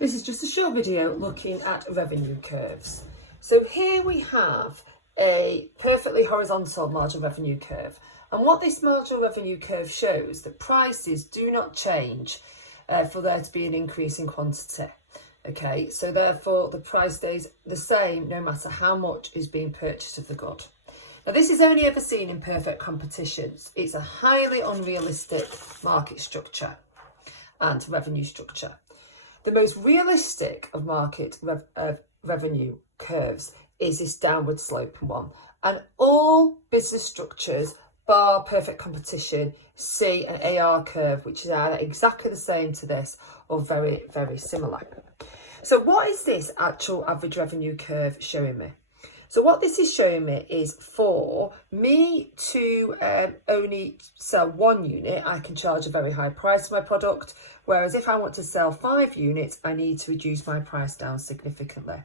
This is just a short video looking at revenue curves. So here we have a perfectly horizontal marginal revenue curve. And what this marginal revenue curve shows that prices do not change for there to be an increase in quantity. Okay, so therefore the price stays the same no matter how much is being purchased of the good. Now this is only ever seen in perfect competitions. It's a highly unrealistic market structure and revenue structure. The most realistic of market revenue curves is this downward sloping one. And all business structures, bar perfect competition, see an AR curve, which is either exactly the same to this or very, very similar. So what is this actual average revenue curve showing me? So what this is showing me is for me to only sell 1 unit, I can charge a very high price for my product. Whereas if I want to sell 5 units, I need to reduce my price down significantly.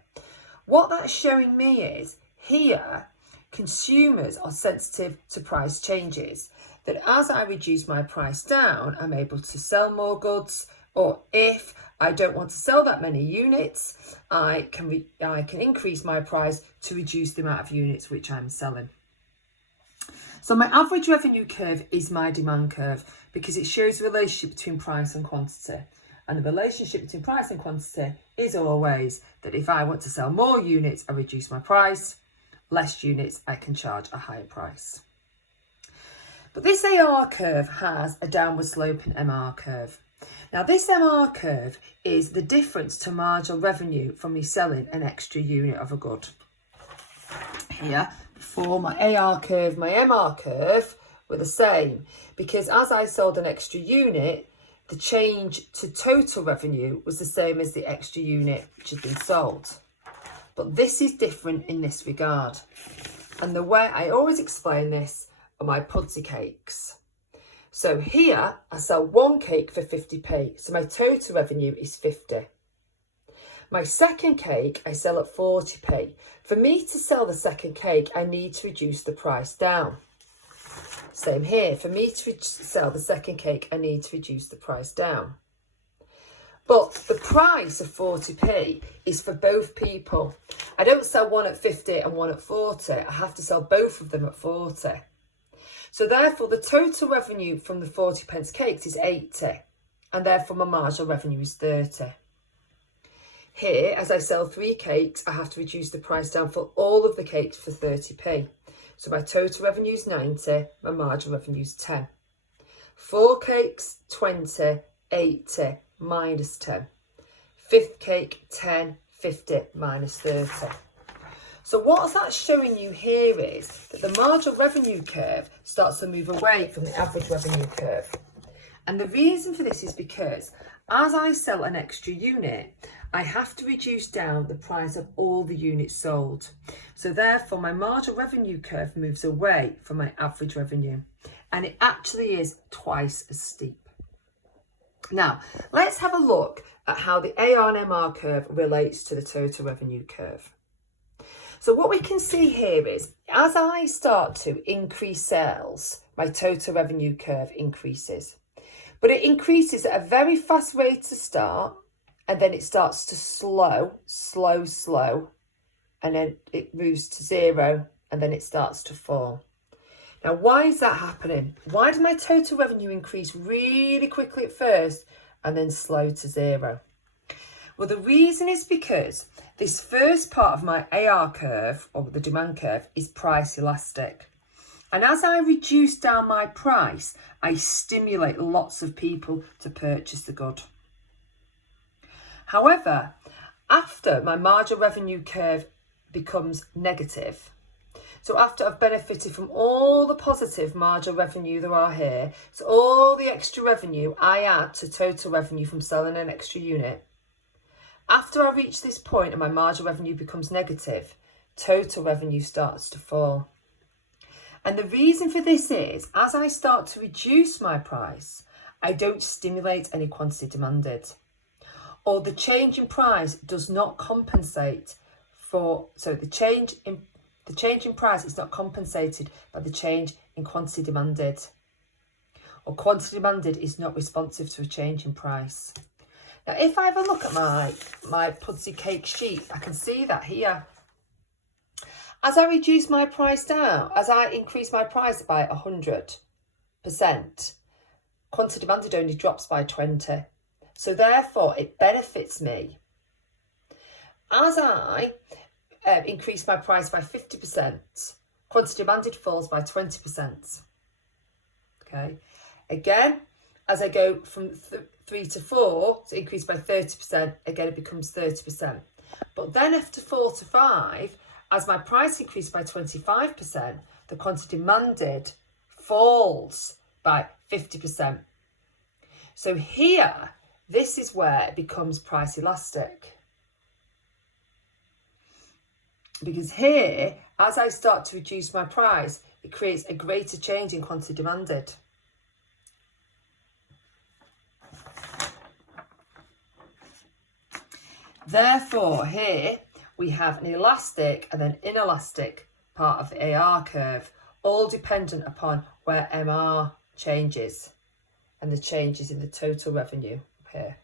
What that's showing me is here, consumers are sensitive to price changes. That as I reduce my price down, I'm able to sell more goods. Or if I don't want to sell that many units, I can increase my price to reduce the amount of units which I'm selling. So my average revenue curve is my demand curve because it shows the relationship between price and quantity. And the relationship between price and quantity is always that if I want to sell more units, I reduce my price. Less units, I can charge a higher price. But this AR curve has a downward sloping MR curve. Now this MR curve is the difference to marginal revenue from me selling an extra unit of a good. Here, before my AR curve, my MR curve were the same because as I sold an extra unit, the change to total revenue was the same as the extra unit which had been sold. But this is different in this regard. And the way I always explain this are my Pudsey cakes. So here I sell 1 cake for 50p, so my total revenue is 50. My second cake I sell at 40p. For me to sell the second cake, I need to reduce the price down. Same here, for me to sell the second cake, I need to reduce the price down. But the price of 40p is for both people. I don't sell one at 50 and one at 40. I have to sell both of them at 40. So therefore, the total revenue from the 40p cakes is 80, and therefore my marginal revenue is 30. Here, as I sell 3 cakes, I have to reduce the price down for all of the cakes for 30p. So my total revenue is 90, my marginal revenue is 10. 4 cakes, 20, 80, minus 10. 5th cake, 10, 50, minus 30. So what that's showing you here is that the marginal revenue curve starts to move away from the average revenue curve. And the reason for this is because as I sell an extra unit, I have to reduce down the price of all the units sold. So therefore my marginal revenue curve moves away from my average revenue. And it actually is twice as steep. Now, let's have a look at how the AR and MR curve relates to the total revenue curve. So what we can see here is, as I start to increase sales, my total revenue curve increases. But it increases at a very fast rate to start, and then it starts to slow, and then it moves to 0, and then it starts to fall. Now, why is that happening? Why does my total revenue increase really quickly at first, and then slow to 0? Well, the reason is because this first part of my AR curve, or the demand curve, is price elastic. And as I reduce down my price, I stimulate lots of people to purchase the good. However, after my marginal revenue curve becomes negative, so after I've benefited from all the positive marginal revenue there are here, so all the extra revenue I add to total revenue from selling an extra unit, after I reach this point and my marginal revenue becomes negative, total revenue starts to fall. And the reason for this is, as I start to reduce my price, I don't stimulate any quantity demanded. Or the change in price does not compensate for, so the change in price is not compensated by the change in quantity demanded. Or quantity demanded is not responsive to a change in price. Now, if I have a look at my Pudsey Cake sheet, I can see that here. As I reduce my price down, as I increase my price by 100%, quantity demanded only drops by 20. So therefore, it benefits me. As I increase my price by 50%, quantity demanded falls by 20%. Okay. Again, as I go from 3 to 4, to increase by 30%, again it becomes 30%. But then after 4 to 5, as my price increased by 25%, the quantity demanded falls by 50%. So here, this is where it becomes price elastic. Because here, as I start to reduce my price, it creates a greater change in quantity demanded. Therefore, here we have an elastic and an inelastic part of the AR curve, all dependent upon where MR changes and the changes in the total revenue here.